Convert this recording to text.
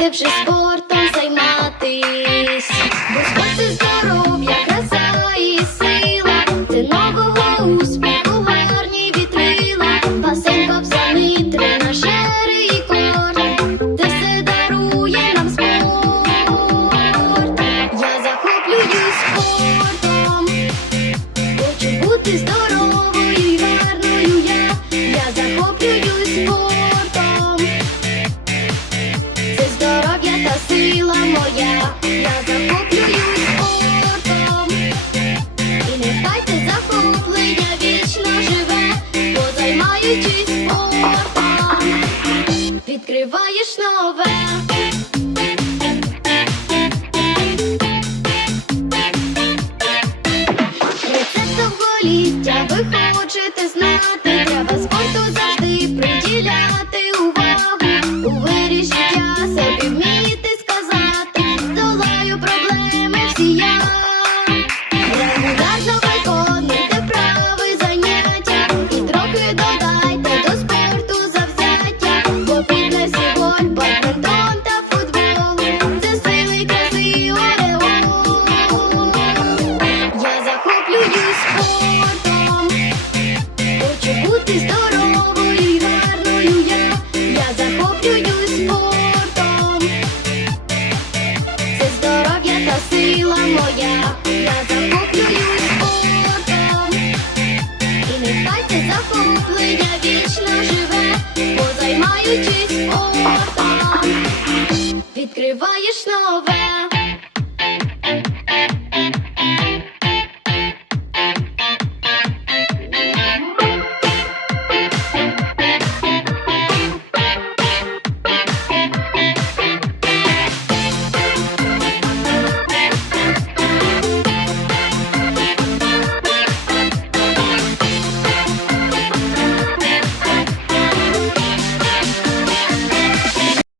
Давайте вже спортом займатись, бо спорт – це здоров'я, краса і сила, це нового успіху, гарні вітрила, басейн, кобзани, тренажери і корт, де все дарує нам спорт. Я захоплююсь спортом, хочу бути здоровою і гарною я, я захоплююсь спортом. я захоплююсь спортом. І нехай це захоплення вічно живе, бо займаючись відкриваєш нове. Рецепт ви хочете знати, треба спорту завжди приділяти увагу. У вирішенні Rock.